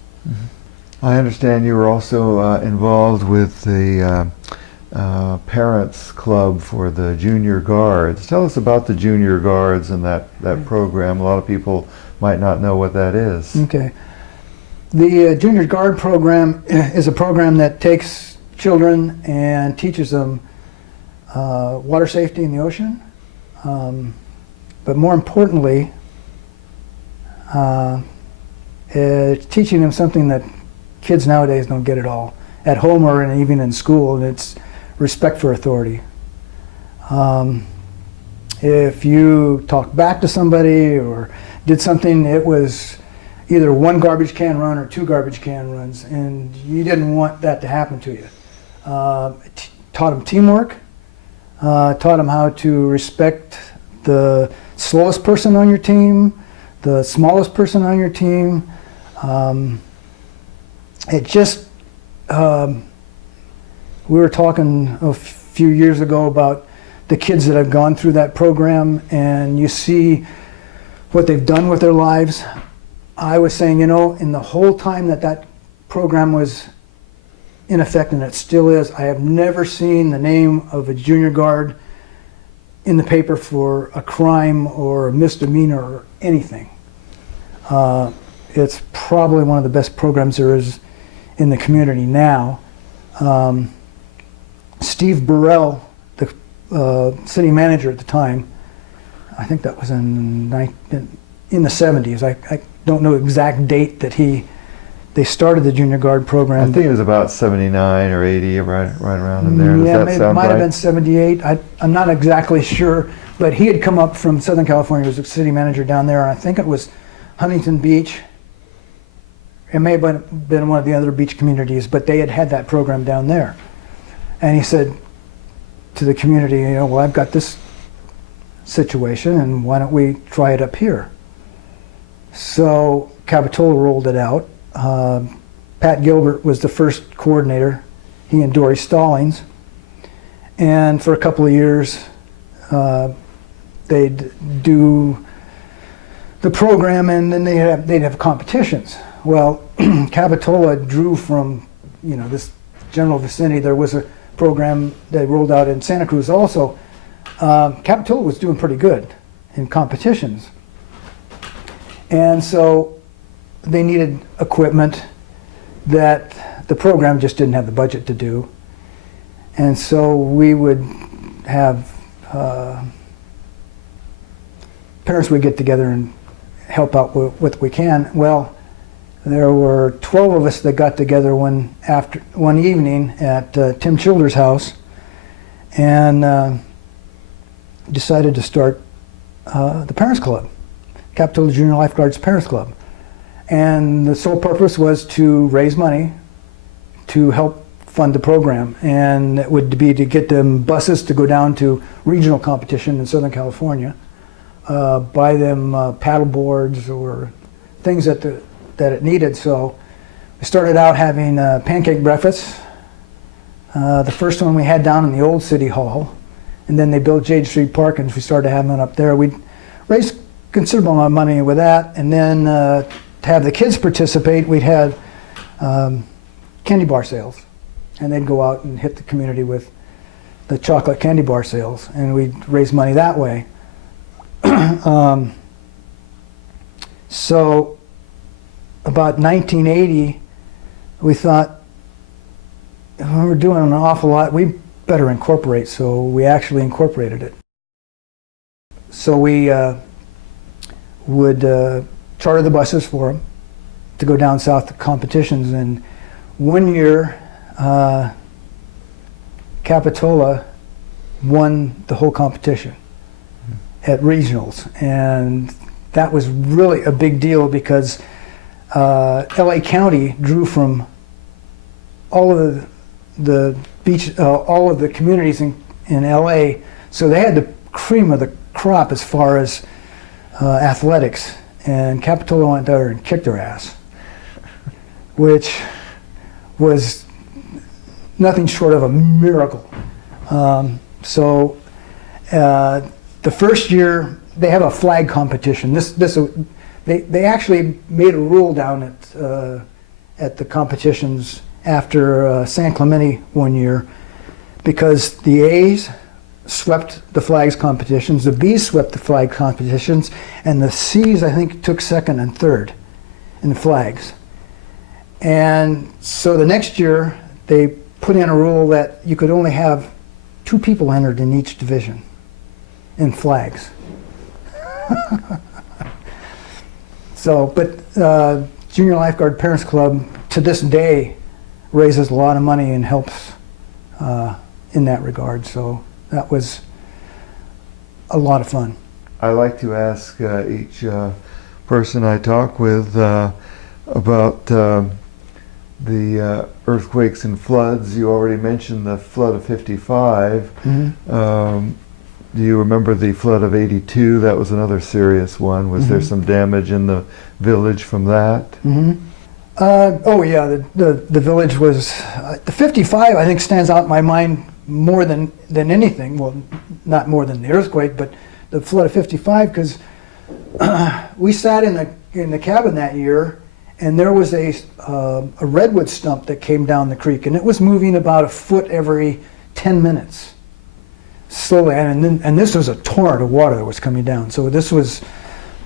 I understand you were also involved with the Parents Club for the Junior Guards. Tell us about the Junior Guards and that program. A lot of people might not know what that is. Okay. The Junior Guard program is a program that takes children and teaches them water safety in the ocean, but more importantly, it's teaching them something that kids nowadays don't get at all, at home or even in school, and it's respect for authority. If you talk back to somebody or did something, it was either 1 garbage can run or 2 garbage can runs, and you didn't want that to happen to you. Taught them teamwork, taught them how to respect the slowest person on your team, the smallest person on your team. It just, we were talking a few years ago about the kids that have gone through that program, and you see what they've done with their lives. I was saying, you know, in the whole time that program was in effect, and it still is, I have never seen the name of a junior guard in the paper for a crime or a misdemeanor or anything. It's probably one of the best programs there is in the community now. Steve Burrell, the city manager at the time, I think that was in the 70s. I don't know the exact date that they started the Junior Guard program. I think it was about 79 or 80, right around in there. Does that sound it might right? have been 78. I'm not exactly sure, but he had come up from Southern California. He was a city manager down there, and I think it was Huntington Beach. It may have been one of the other beach communities, but they had that program down there. And he said to the community, you know, well, I've got this situation, and why don't we try it up here? So Capitola rolled it out. Pat Gilbert was the first coordinator, he and Dory Stallings. And for a couple of years, they'd do the program, and then they'd have competitions. Well, Capitola drew from, this general vicinity. There was a program that rolled out in Santa Cruz also. Capitola was doing pretty good in competitions. And so they needed equipment that the program just didn't have the budget to do. And so we would have, parents would get together and help out with what we can. Well, there were 12 of us that got together one evening at Tim Childers' house and decided to start the Parents Club, Capitola Junior Lifeguards Parents Club. And the sole purpose was to raise money to help fund the program, and it would be to get them buses to go down to regional competition in Southern California, buy them paddle boards or things that it needed. So we started out having pancake breakfasts. The first one we had down in the old city hall, and then they built Jade Street Park, and we started having it up there. We raised considerable amount of money with that, and then to have the kids participate, we'd have candy bar sales, and they'd go out and hit the community with the chocolate candy bar sales, and we'd raise money that way. So about 1980, we thought, we're doing an awful lot, we better incorporate, so we actually incorporated it. So we would charter the buses for them to go down south to competitions, and one year Capitola won the whole competition at regionals, and that was really a big deal because LA County drew from all of the beach, all of the communities in LA, so they had the cream of the crop as far as athletics, and Capitola went there and kicked their ass, which was nothing short of a miracle. So the first year they have a flag competition. They actually made a rule down at the competitions after San Clemente one year, because the A's swept the flags competitions, the B's swept the flag competitions, and the C's, I think, took second and third in the flags. And so the next year they put in a rule that you could only have 2 people entered in each division in flags. So, but Junior Lifeguard Parents Club to this day raises a lot of money and helps in that regard. So that was a lot of fun. I like to ask each person I talk with about the earthquakes and floods. You already mentioned the flood of '55. Mm-hmm. Do you remember the flood of '82? That was another serious one. Was there some damage in the village from that? Mm-hmm. Oh yeah, the village was, the '55 I think stands out in my mind more than anything. Well, not more than the earthquake, but the flood of '55, because we sat in the cabin that year, and there was a redwood stump that came down the creek, and it was moving about a foot every 10 minutes, slowly. And this was a torrent of water that was coming down. So this was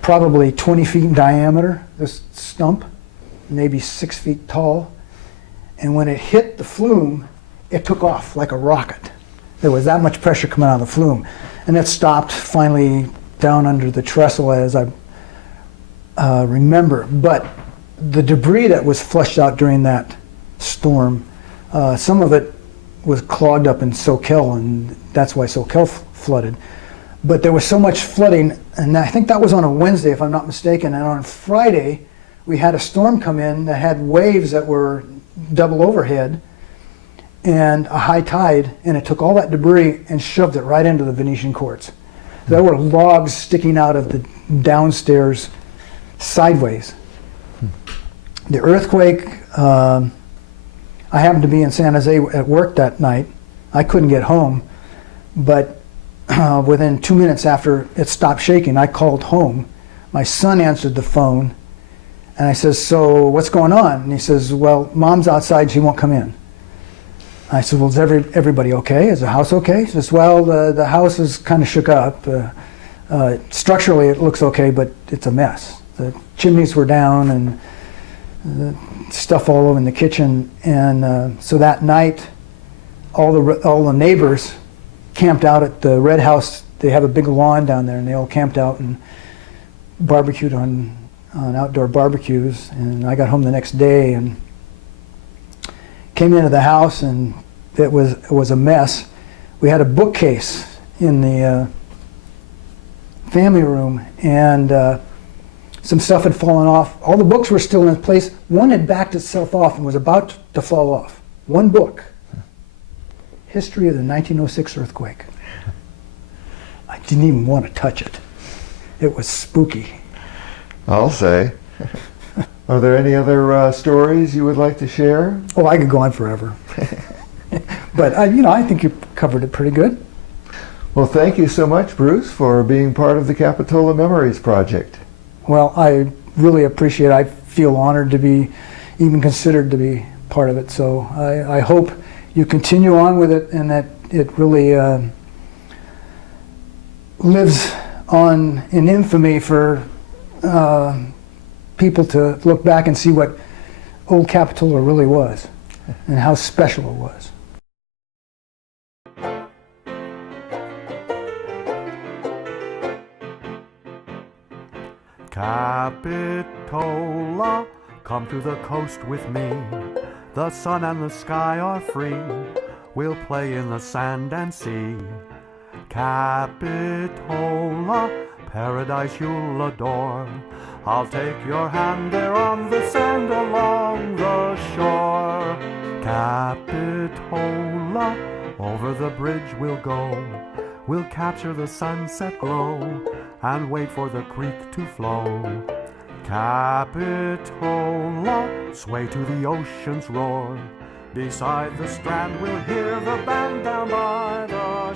probably 20 feet in diameter, this stump, maybe 6 feet tall. And when it hit the flume, it took off like a rocket. There was that much pressure coming out of the flume. And it stopped finally down under the trestle, as I remember. But the debris that was flushed out during that storm, some of it was clogged up in Soquel, and that's why Soquel flooded. But there was so much flooding, and I think that was on a Wednesday, if I'm not mistaken, and on Friday, we had a storm come in that had waves that were double overhead and a high tide, and it took all that debris and shoved it right into the Venetian courts. There were logs sticking out of the downstairs sideways. The earthquake, I happened to be in San Jose at work that night. I couldn't get home, but within 2 minutes after it stopped shaking, I called home. My son answered the phone, and I says, "So what's going on?" And he says, "Well, Mom's outside, she won't come in." I said, "Well, is everybody okay? Is the house okay?" He says, "Well, the house is kind of shook up. Structurally, it looks okay, but it's a mess. The chimneys were down and the stuff all over in the kitchen." And so that night, all the neighbors camped out at the Red House. They have a big lawn down there, and they all camped out and barbecued on outdoor barbecues. And I got home the next day and came into the house, and it was a mess. We had a bookcase in the family room, and some stuff had fallen off. All the books were still in place. One had backed itself off and was about to fall off. One book. History of the 1906 earthquake. I didn't even want to touch it. It was spooky. I'll say. Are there any other stories you would like to share? Oh, I could go on forever. But I think you covered it pretty good. Well, thank you so much, Bruce, for being part of the Capitola Memories Project. Well, I really appreciate it. I feel honored to be even considered to be part of it. So I hope you continue on with it, and that it really lives on in infamy for people to look back and see what old Capitola really was and how special it was. Capitola, come to the coast with me. The sun and the sky are free. We'll play in the sand and sea. Capitola, paradise you'll adore. I'll take your hand there on the sand along the shore. Capitola, over the bridge we'll go. We'll capture the sunset glow and wait for the creek to flow. Capitola, sway to the ocean's roar. Beside the strand we'll hear the band down by the